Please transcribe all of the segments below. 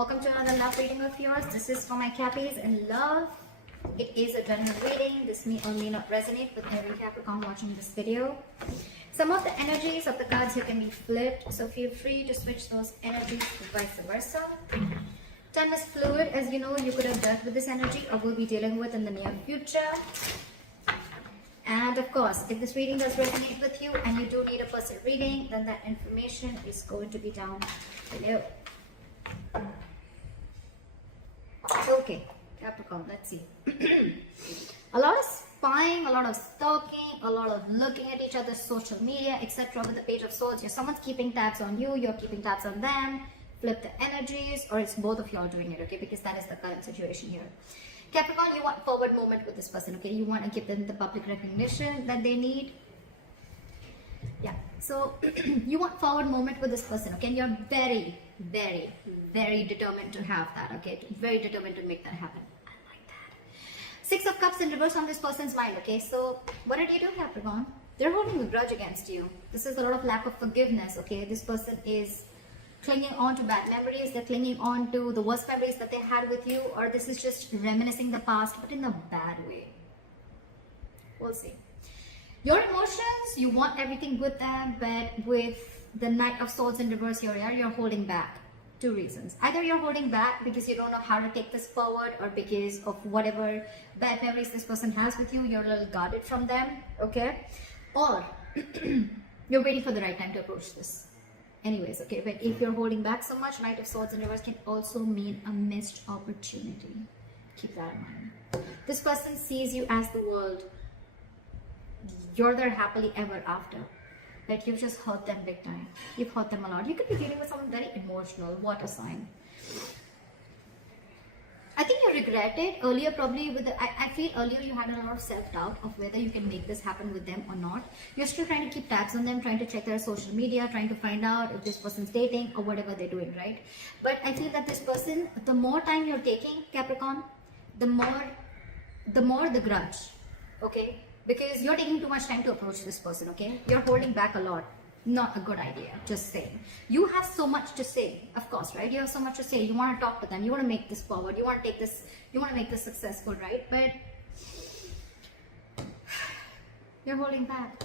Welcome to another love reading of yours. This is for my Cappies in love. It is a general reading. This may or may not resonate with every Capricorn watching this video. Some of the energies of the cards here can be flipped, so feel free to switch those energies to vice versa. Time is fluid, as you know. You could have dealt with this energy or will be dealing with in the near future. And of course, if this reading does resonate with you and you do need a personal reading, then that information is going to be down below. Okay, Capricorn, let's see. A lot of spying, a lot of stalking, a lot of looking at each other's social media, etc. With the Page of Swords, someone's keeping tabs on you, you're keeping tabs on them. Flip the energies, or it's both of y'all doing it, okay? Because that is the current situation here. Capricorn, you want forward movement with this person, okay? You want to give them the public recognition that they need. Yeah, so you want forward movement with this person, okay? And you're very, very, very determined to have that, okay? Very determined to make that happen. I like that. Six of Cups in reverse on this person's mind, okay? So what did you do, Capricorn? They're holding a grudge against you. This is a lot of lack of forgiveness, okay? This person is clinging on to bad memories. They're clinging on to the worst memories that they had with you, or this is just reminiscing the past, but in a bad way. We'll see. Your emotions, you want everything with them, but with the Knight of Swords in reverse here, you're holding back. Two reasons. Either you're holding back because you don't know how to take this forward, or because of whatever bad memories this person has with you, you're a little guarded from them, okay? Or you're waiting for the right time to approach this. Anyways, okay, but if you're holding back so much, Knight of Swords in reverse can also mean a missed opportunity. Keep that in mind. This person sees you as the world. You're their happily ever after. But you've just hurt them big time. You've hurt them a lot. You could be dealing with someone very emotional, water sign. I think you regret it earlier, probably with the, I feel earlier you had a lot of self-doubt of whether you can make this happen with them or not. You're still trying to keep tabs on them, trying to check their social media, trying to find out if this person's dating or whatever they're doing, right? But I feel that this person, the more time you're taking, Capricorn, the more the grudge, okay? Because you're taking too much time to approach this person, okay? You're holding back a lot. Not a good idea, just saying. You have so much to say, of course, right? You have so much to say. You want to talk to them. You want to make this forward. You want to take this, you want to make this successful, right? But you're holding back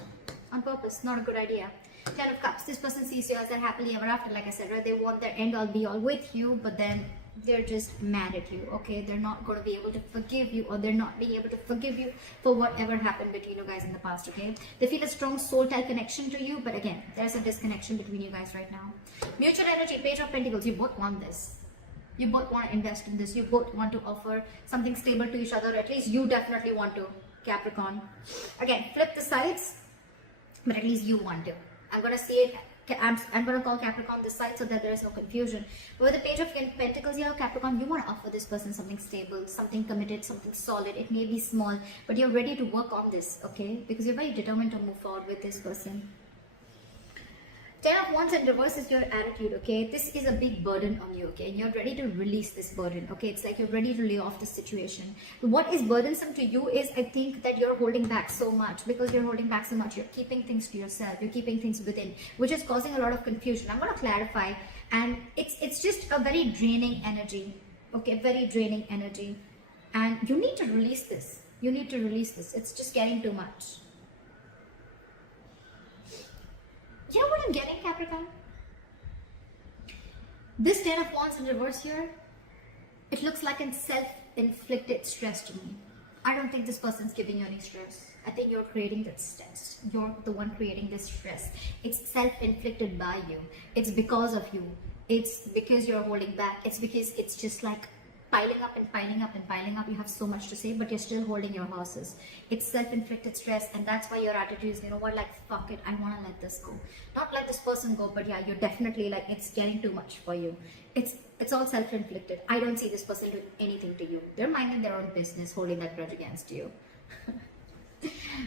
on purpose. Not a good idea. Ten of Cups. This person sees you as their happily ever after, like I said, right? They want their end all be all with you, but then they're just mad at you, okay? They're not going to be able to forgive you, or they're not being able to forgive you for whatever happened between you guys in the past, okay? They feel a strong soul tie connection to you, but again, there's a disconnection between you guys right now. Mutual energy, Page of Pentacles. You both want this. You both want to invest in this. You both want to offer something stable to each other. At least you definitely want to, Capricorn. Again, flip the sides, but at least you want to. I'm going to see it. I'm going to call Capricorn this side so that there is no confusion. But with the Page of Pentacles here, Capricorn, you want to offer this person something stable, something committed, something solid. It may be small, but you're ready to work on this, okay? Because you're very determined to move forward with this person. Ten of Wands in reverse is your attitude, okay? This is a big burden on you, okay? And you're ready to release this burden, okay? It's like you're ready to lay off the situation. What is burdensome to you is, I think, that you're holding back so much. Because you're holding back so much, you're keeping things to yourself. You're keeping things within, which is causing a lot of confusion. I'm going to clarify. And it's just a very draining energy, okay? Very draining energy. And you need to release this. You need to release this. It's just getting too much. You know what I'm getting, Capricorn? This Ten of Wands in reverse here, it looks like a self-inflicted stress to me. I don't think this person's giving you any stress. I think you're creating that stress. You're the one creating this stress. It's self-inflicted by you. It's because of you. It's because you're holding back. It's because it's just like piling up and piling up and piling up. You have so much to say, but you're still holding your horses. It's self-inflicted stress, and that's why your attitude is, you know what, like, fuck it, I want to let this go. Not let this person go, but yeah, you're definitely like, it's getting too much for you. It's all self-inflicted. I don't see this person doing anything to you. They're minding their own business, holding that grudge against you.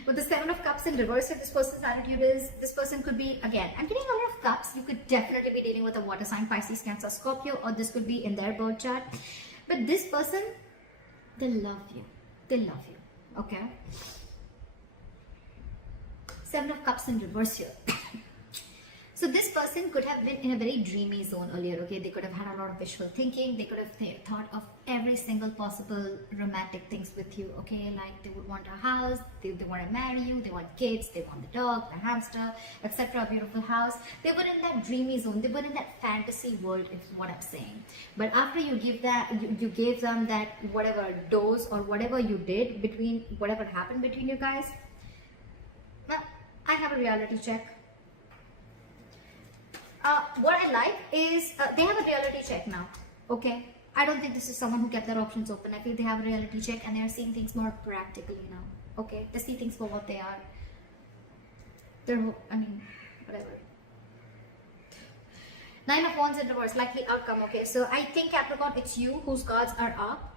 With the Seven of Cups in reverse, if this person's attitude is, this person could be, again, I'm getting a lot of cups. You could definitely be dealing with a water sign, Pisces, Cancer, Scorpio, or this could be in their birth chart. But this person, they love you. They love you, okay? Seven of Cups in reverse here. So this person could have been in a very dreamy zone earlier, okay? They could have had a lot of visual thinking. They could have thought of every single possible romantic things with you, okay? Like they would want a house, they want to marry you, they want kids, they want the dog, the hamster, etc. A beautiful house. They were in that dreamy zone. They were in that fantasy world, is what I'm saying. But after you give that, you gave them that whatever dose or whatever you did between, whatever happened between you guys, well, I have a reality check. What I like is they have a reality check now, okay? I don't think this is someone who kept their options open. I feel they have a reality check and they are seeing things more practically now, okay? They see things for what they are. I mean, whatever. Nine of Wands in reverse, likely outcome, okay? So I think Capricorn, it's you whose cards are up.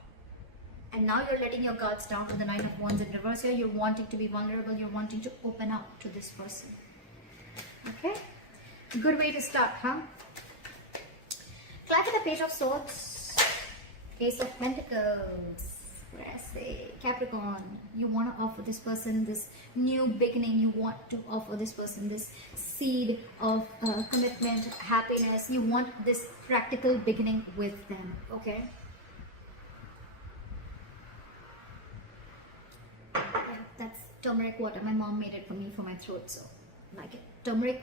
And now you're letting your guards down with the Nine of Wands in reverse here. You're wanting to be vulnerable. You're wanting to open up to this person, okay? Good way to start, huh? Clap at the Page of Swords, Ace of Pentacles. What I say, Capricorn, you want to offer this person this new beginning. You want to offer this person this seed of commitment, happiness. You want this practical beginning with them, okay? That's turmeric water. My mom made it for me for my throat, so I like it. Turmeric,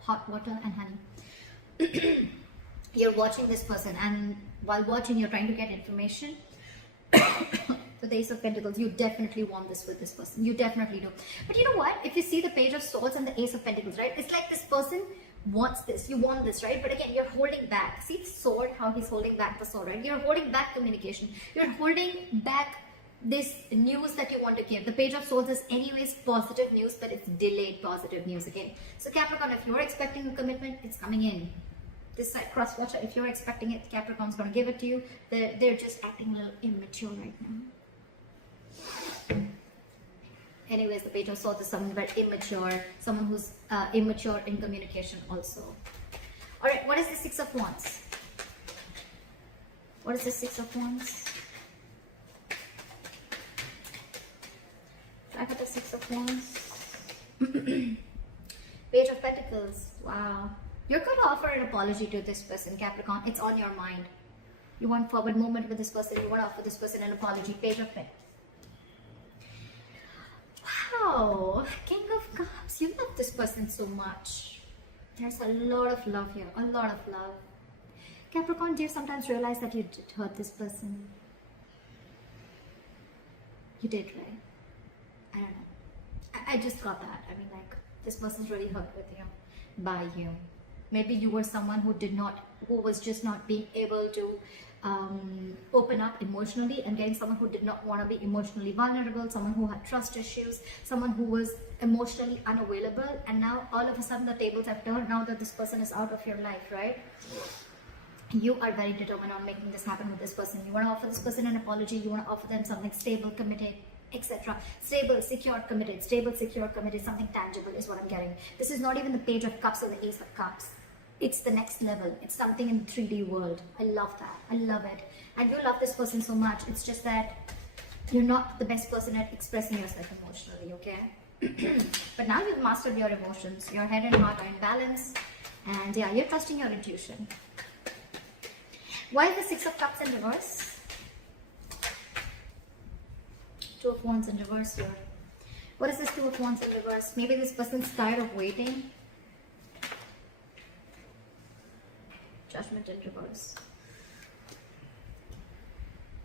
hot water and honey. You're watching this person, and while watching you're trying to get information. So the Ace of Pentacles, you definitely want this with this person. You definitely do. But you know what? If you see the Page of Swords and the Ace of Pentacles, right? It's like this person wants this. You want this, right? But again, you're holding back. See the sword, how he's holding back the sword, right? You're holding back communication. You're holding back this news that you want to give. The Page of Swords is anyways positive news, but it's delayed positive news again. So Capricorn, if you're expecting a commitment, it's coming in. This side, cross watcher, if you're expecting it, Capricorn's going to give it to you. They're just acting a little immature right now. Anyways, the Page of Swords is someone very immature, someone who's immature in communication also. Alright, what is the Six of Wands? What is the Six of Wands? I got the Six of Wands. Page of Pentacles. Wow. You're going to offer an apology to this person, Capricorn. It's on your mind. You want forward movement with this person. You want to offer this person an apology. Page of Pentacles. Wow. King of Cups. You love this person so much. There's a lot of love here. A lot of love. Capricorn, do you sometimes realize that you did hurt this person? You did, right? I don't know. I just got that. I mean, like, this person's really hurt with you, by you. Maybe you were someone who was just not being able to open up emotionally, and getting someone who did not want to be emotionally vulnerable, someone who had trust issues, someone who was emotionally unavailable, and now all of a sudden the tables have turned now that this person is out of your life, right? You are very determined on making this happen with this person. You want to offer this person an apology. You want to offer them something stable, committed, etc. Stable, secure, committed. Stable, secure, committed. Something tangible is what I'm getting. This is not even the Page of Cups or the Ace of Cups. It's the next level. It's something in the 3D world. I love that. I love it. And you love this person so much. It's just that you're not the best person at expressing yourself emotionally, okay? But now you've mastered your emotions. Your head and heart are in balance. And yeah, you're trusting your intuition. Why is the Six of Cups in reverse? Two of Wands in reverse here. What is this Two of Wands in reverse? Maybe this person's tired of waiting. Judgment in reverse.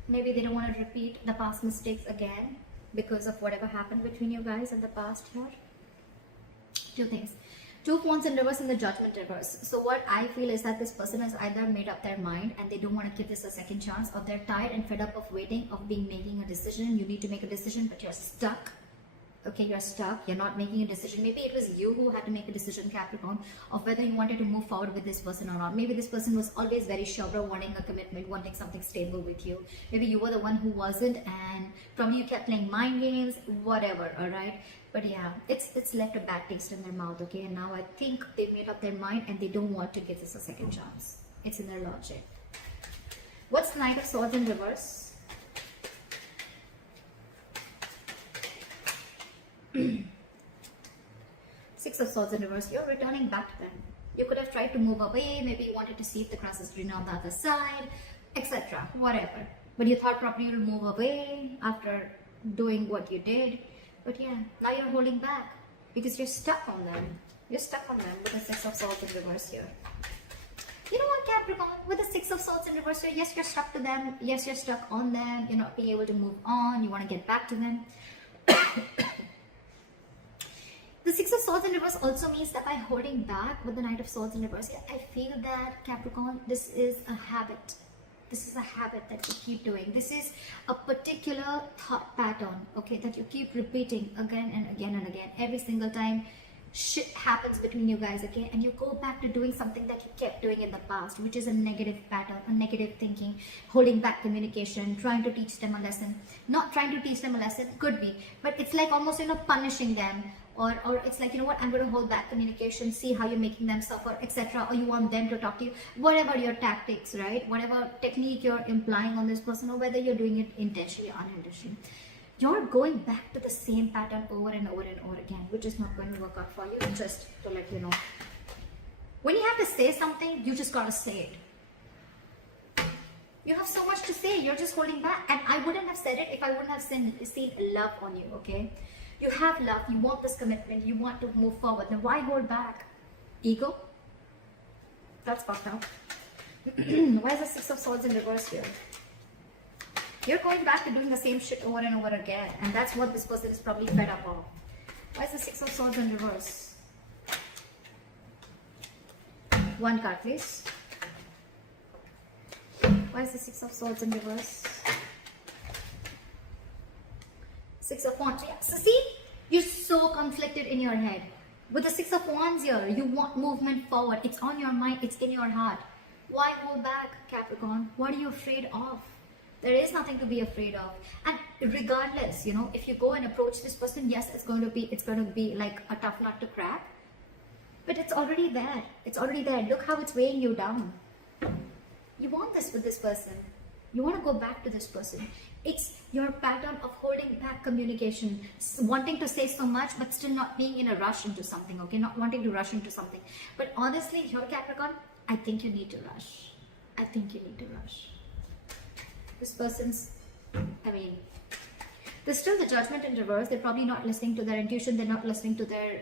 Maybe they don't want to repeat the past mistakes again because of whatever happened between you guys in the past here. Two things. Two of Wands in reverse and the Judgment reverse. So what I feel is that this person has either made up their mind and they don't want to give this a second chance, or they're tired and fed up of waiting, of making a decision. You need to make a decision, but you're stuck. Okay, you're stuck. You're not making a decision. Maybe it was you who had to make a decision, Capricorn, of whether you wanted to move forward with this person or not. Maybe this person was always very sure of wanting a commitment, wanting something stable with you. Maybe you were the one who wasn't, and probably you kept playing mind games, whatever, alright? But yeah, it's left a bad taste in their mouth, okay? And now I think they've made up their mind and they don't want to give this a second chance. It's in their logic. What's the Knight of Swords in reverse? Six of Swords in reverse, you're returning back to them. You could have tried to move away, maybe you wanted to see if the grass is greener on the other side, etc. Whatever. But you thought probably you'll move away after doing what you did. But yeah, now you're holding back because you're stuck on them. You're stuck on them with the Six of Swords in reverse here. You know what, Capricorn? With the Six of Swords in reverse here, yes, you're stuck to them. Yes, you're stuck on them. You're not being able to move on. You want to get back to them. The Six of Swords in reverse also means that by holding back with the Knight of Swords in reverse here, I feel that, Capricorn, this is a habit. This is a habit that you keep doing. This is a particular thought pattern, okay, that you keep repeating again and again and again. Every single time shit happens between you guys, okay, and you go back to doing something that you kept doing in the past, which is a negative pattern, a negative thinking, holding back communication, trying to teach them a lesson. Not trying to teach them a lesson, could be, but it's like almost, you know, punishing them. Or it's like, you know what, I'm going to hold back communication, see how you're making them suffer, etc. Or you want them to talk to you, whatever your tactics, right? Whatever technique you're implying on this person, or whether you're doing it intentionally or unintentionally, you're going back to the same pattern over and over and over again, which is not going to work out for you. Just to let you know, when you have to say something, you just got to say it. You have so much to say, you're just holding back. And I wouldn't have said it if I wouldn't have seen love on you, okay? You have love, you want this commitment, you want to move forward. Then why hold back? Ego? That's fucked up. Why is the Six of Swords in reverse here? You're going back to doing the same shit over and over again. And that's what this person is probably fed up of. Why is the Six of Swords in reverse? One card, please. Why is the Six of Swords in reverse? Six of Wands. Yeah. So see, you're so conflicted in your head. With the Six of Wands here, you want movement forward. It's on your mind. It's in your heart. Why hold back, Capricorn? What are you afraid of? There is nothing to be afraid of. And regardless, you know, if you go and approach this person, yes, it's going to be like a tough nut to crack. But it's already there. It's already there. Look how it's weighing you down. You want this with this person. You want to go back to this person. It's your pattern of holding back communication, wanting to say so much, but still not being in a rush into something, okay? Not wanting to rush into something. But honestly, here, Capricorn, I think you need to rush. I think you need to rush. This person's, I mean, there's still the Judgment in reverse. They're probably not listening to their intuition. They're not listening to their,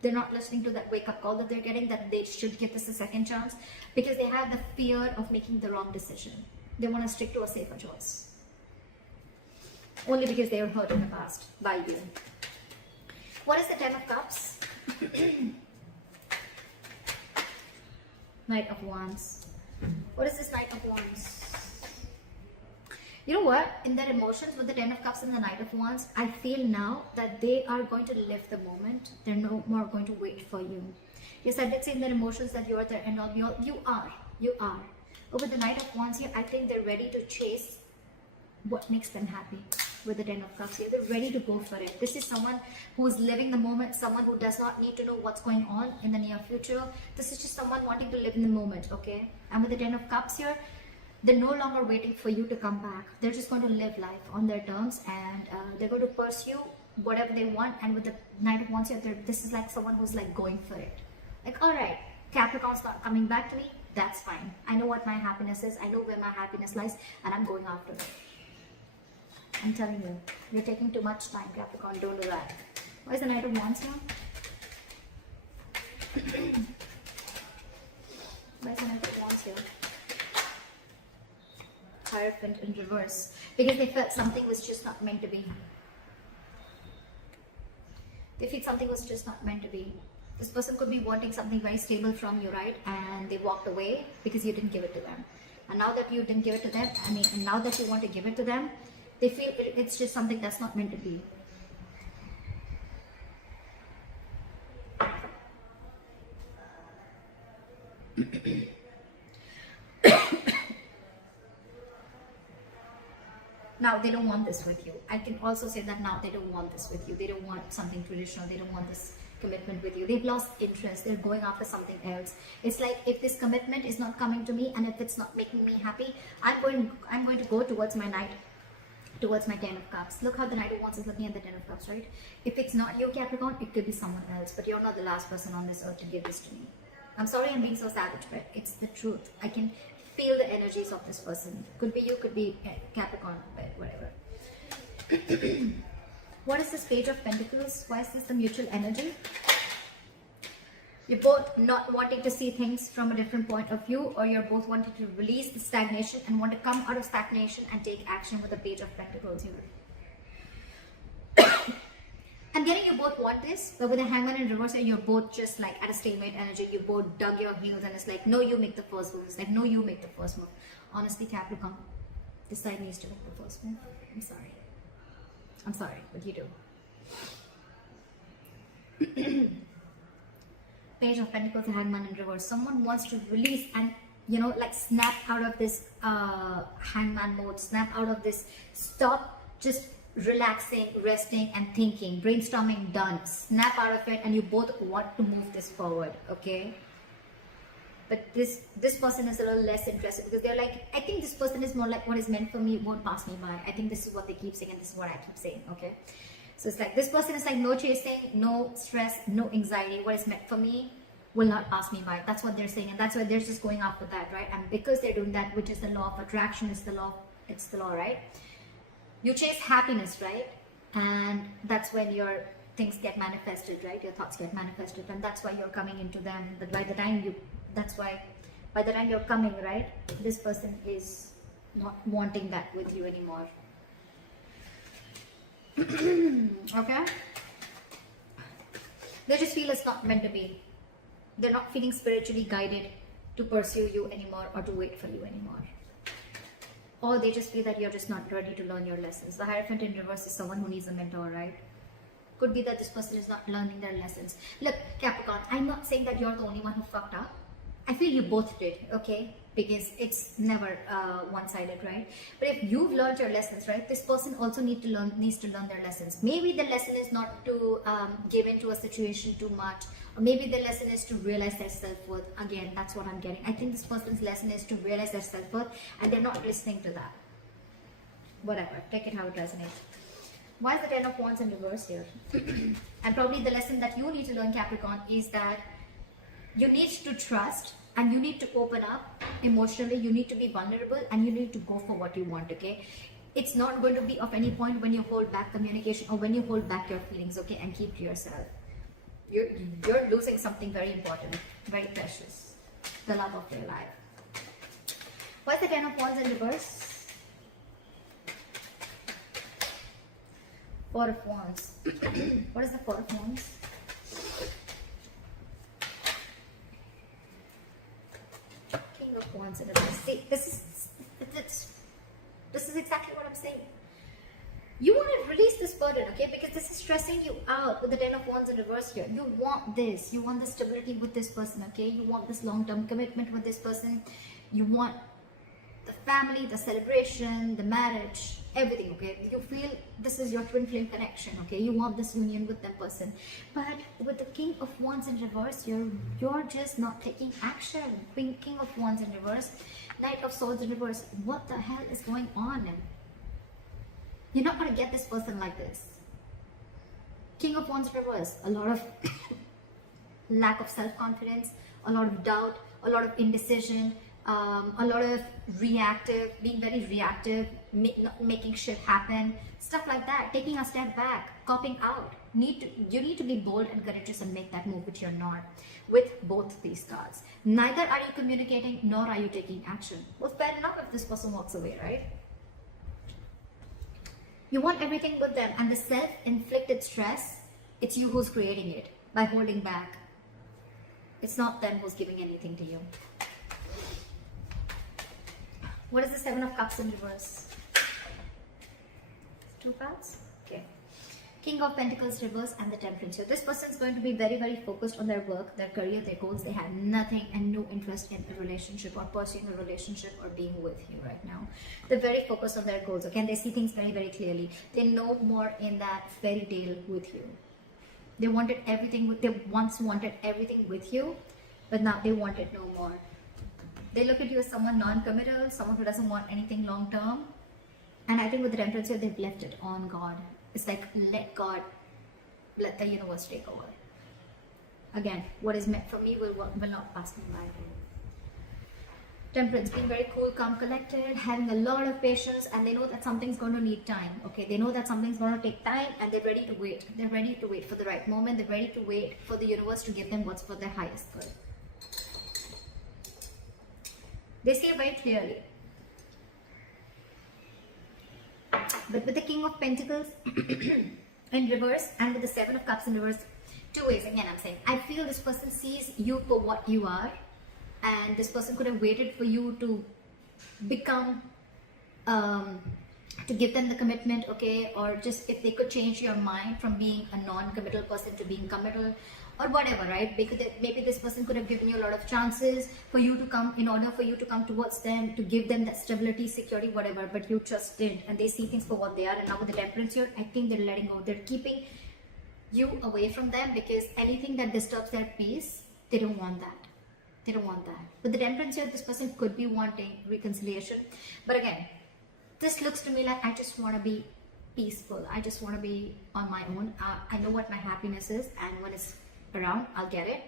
they're not listening to that wake-up call that they're getting, that they should give this a second chance, because they have the fear of making the wrong decision. They want to stick to a safer choice. Only because they were hurt in the past by you. What is the Ten of Cups? Knight of Wands. What is this Knight of Wands? You know what? In their emotions with the Ten of Cups and the Knight of Wands, I feel now that they are going to live the moment. They're no more going to wait for you. Yes, I did say in their emotions that you are there and all. You are. But with the Knight of Wands here, I think they're ready to chase what makes them happy. With the Ten of Cups here, they're ready to go for it. This is someone who is living the moment, someone who does not need to know what's going on in the near future. This is just someone wanting to live in the moment, okay? And with the Ten of Cups here, they're no longer waiting for you to come back. They're just going to live life on their terms, and they're going to pursue whatever they want. And with the Knight of Wands here, this is like someone who's like going for it. Like, all right, Capricorn's not coming back to me. That's fine. I know what my happiness is. I know where my happiness lies, and I'm going after it. I'm telling you, you're taking too much time, Capricorn. Don't do that. Why is the Knight of Wands here? Why is the Knight of Wands here? Hierophant in reverse. Because they felt something was just not meant to be. They feel something was just not meant to be. This person could be wanting something very stable from you, right? And they walked away because you didn't give it to them. And now that you didn't give it to them, and now that you want to give it to them, they feel it's just something that's not meant to be. Now they don't want this with you. I can also say that now they don't want this with you. They don't want something traditional. They don't want this commitment with you. They've lost interest. They're going after something else. It's like, if this commitment is not coming to me, and if it's not making me happy, I'm going to go towards my Knight towards my 10 of cups. Look how the Knight of Wands is looking at the 10 of cups, right? If it's not you, Capricorn, it could be someone else, but you're not the last person on this earth to give this to me. I'm sorry I'm being so savage, but it's the truth. I can feel the energies of this person. Could be you, could be Capricorn, but whatever. What is this Page of Pentacles? Why is this the mutual energy? You're both not wanting to see things from a different point of view, or you're both wanting to release the stagnation and want to come out of stagnation and take action with the Page of Pentacles here. I'm getting you both want this, but with the Hangman in reverse, you're both just like at a stalemate energy. You both dug your heels and it's like, no, you make the first move. It's like, no, you make the first move. Honestly, Capricorn, this side needs to make the first move. I'm sorry. I'm sorry, but you do. Page of Pentacles and Hangman in reverse. Someone wants to release and, you know, like snap out of this hangman mode, snap out of this, stop just relaxing, resting and thinking, brainstorming done, snap out of it, and you both want to move this forward, okay? But this person is a little less interested because they're like, I think this person is more like what is meant for me won't pass me by. I think this is what they keep saying and this is what I keep saying, okay? So it's like this person is like no chasing, no stress, no anxiety. What is meant for me will not pass me by. That's what they're saying, and that's why they're just going after that, right? And because they're doing that, which is the law of attraction, is the law, it's the law, right? You chase happiness, right? And that's when your things get manifested, right? Your thoughts get manifested, and that's why you're coming into them. But by the time you're coming, right, this person is not wanting that with you anymore. Okay? They just feel it's not meant to be. They're not feeling spiritually guided to pursue you anymore or to wait for you anymore. Or they just feel that you're just not ready to learn your lessons. The Hierophant in reverse is someone who needs a mentor, right? Could be that this person is not learning their lessons. Look, Capricorn, I'm not saying that you're the only one who fucked up. I feel you both did, okay? Because it's never one-sided, right? But if you've learned your lessons, right, this person also needs to learn their lessons. Maybe the lesson is not to give into a situation too much, or maybe the lesson is to realize their self-worth. Again, that's what I'm getting. I think this person's lesson is to realize their self-worth, and they're not listening to that. Whatever, take it how it resonates. Why is the Ten of Wands in reverse here? And probably the lesson that you need to learn, Capricorn, is that you need to trust and you need to open up emotionally. You need to be vulnerable and you need to go for what you want, okay? It's not going to be of any point when you hold back communication or when you hold back your feelings, okay, and keep to yourself. You're losing something very important, very precious, the love of your life. What's the Ten of Wands in reverse? Four of Wands. What is the Four of Wands? King of Wands in reverse. See, this is exactly what I'm saying. You want to release this burden, okay? Because this is stressing you out with the Ten of Wands in reverse here. You want this. You want the stability with this person, okay? You want this long-term commitment with this person. You want the family, the celebration, the marriage, everything, okay? You feel this is your twin flame connection, okay? You want this union with that person. But with the King of Wands in reverse, you're just not taking action. King of Wands in reverse, Knight of Swords in reverse. What the hell is going on? You're not going to get this person like this. King of Wands in reverse, a lot of lack of self-confidence, a lot of doubt, a lot of indecision, a lot of being very reactive, making shit happen, stuff like that, taking a step back, copping out. You need to be bold and courageous and make that move, which you're not with both these cards. Neither are you communicating nor are you taking action. Well, fair enough if this person walks away, right? You want everything with them, and the self-inflicted stress, it's you who's creating it by holding back. It's not them who's giving anything to you. What is the Seven of Cups in reverse? Two cards? Okay. King of Pentacles reverse and the Temperance. So this person is going to be very, very focused on their work, their career, their goals. They have nothing and no interest in a relationship or pursuing a relationship or being with you right now. They're very focused on their goals, okay? And they see things very, very clearly. They know more in that fairy tale with you. They once wanted everything with you, but now they want it no more. They look at you as someone non-committal, someone who doesn't want anything long-term. And I think with the Temperance here, they've left it on God. It's like, let God, let the universe take over. Again, what is meant for me will not pass me by. Temperance, being very cool, calm, collected, having a lot of patience, and they know that something's going to need time. Okay, they know that something's going to take time, and they're ready to wait. They're ready to wait for the right moment. They're ready to wait for the universe to give them what's for their highest good. They see it very clearly. But with the King of Pentacles in reverse and with the Seven of Cups in reverse, two ways. Again, I'm saying, I feel this person sees you for what you are, and this person could have waited for you to become, to give them the commitment, okay, or just if they could change your mind from being a non-committal person to being committal, or whatever, right? Because maybe this person could have given you a lot of chances for you to come, in order for you to come towards them, to give them that stability, security, whatever, but you just didn't, and they see things for what they are. And now with the Temperance here, I think they're letting go. They're keeping you away from them, because anything that disturbs their peace, they don't want that. They don't want that. With the Temperance here, this person could be wanting reconciliation, but again, this looks to me like, I just want to be peaceful. I just want to be on my own. I know what my happiness is, and when it's around, I'll get it.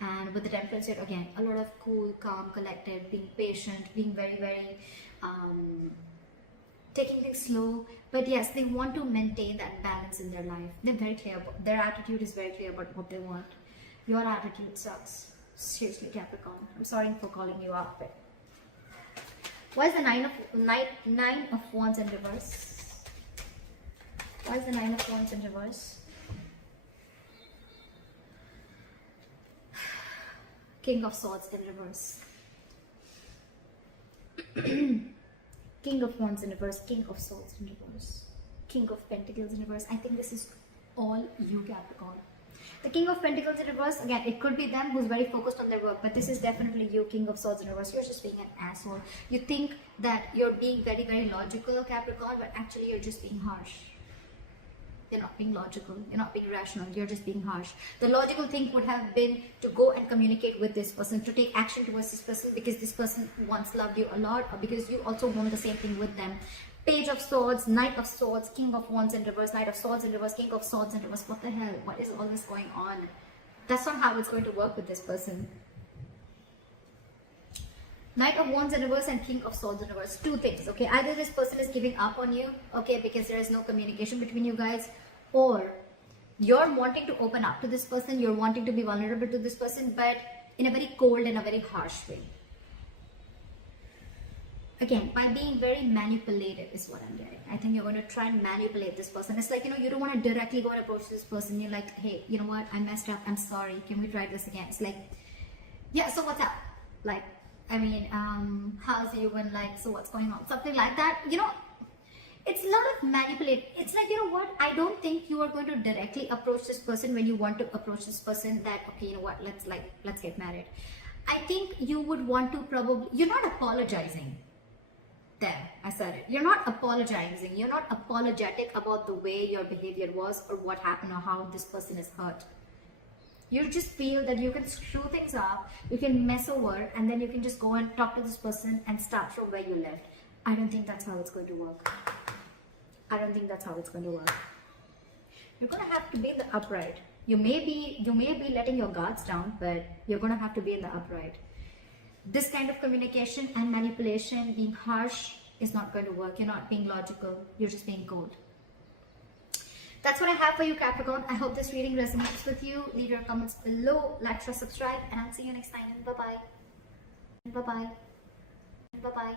And with the Temperance here, again, a lot of cool, calm, collected, being patient, being very, very taking things slow. But yes, they want to maintain that balance in their life. They're very clear about, their attitude is very clear about what they want. Your attitude sucks. Seriously, Capricorn. I'm sorry for calling you out, but why is the Nine of Wands in reverse? Why is the Nine of Wands in reverse? King of Swords in reverse. King of Wands in reverse. King of Swords in reverse. King of Pentacles in reverse. I think this is all you, Capricorn. The King of Pentacles in reverse, again, it could be them who's very focused on their work, but this is definitely you, King of Swords in reverse. You're just being an asshole. You think that you're being very, very logical, Capricorn, but actually you're just being harsh. You're not being logical. You're not being rational. You're just being harsh. The logical thing would have been to go and communicate with this person, to take action towards this person, because this person once loved you a lot, or because you also want the same thing with them. Page of Swords, Knight of Swords, King of Wands in reverse, Knight of Swords in reverse, King of Swords in reverse. What the hell? What is all this going on? That's not how it's going to work with this person. Knight of Wands in reverse and King of Swords in reverse. Two things, okay? Either this person is giving up on you, okay, because there is no communication between you guys, or you're wanting to open up to this person, you're wanting to be vulnerable to this person, but in a very cold and a very harsh way. Again, by being very manipulative is what I'm getting. I think you're going to try and manipulate this person. It's like, you don't want to directly go and approach this person. You're like, hey, you know what? I messed up. I'm sorry. Can we try this again? It's like, yeah, so what's up? Like, I mean, how's you? And like, so what's going on? Something like that. It's a lot of manipulate. It's like, you know what? I don't think you are going to directly approach this person when you want to approach this person that, okay, you know what? Let's get married. I think you would want to probably, you're not apologizing. There, I said it. You're not apologizing. You're not apologetic about the way your behavior was or what happened or how this person is hurt. You just feel that you can screw things up, you can mess over, and then you can just go and talk to this person and start from where you left. I don't think that's how it's going to work. I don't think that's how it's going to work. You're going to have to be in the upright. You may be letting your guards down, but you're going to have to be in the upright. This kind of communication and manipulation, being harsh, is not going to work. You're not being logical. You're just being cold. That's what I have for you, Capricorn. I hope this reading resonates with you. Leave your comments below. Like, share, subscribe, and I'll see you next time. Bye-bye. Bye-bye. Bye-bye.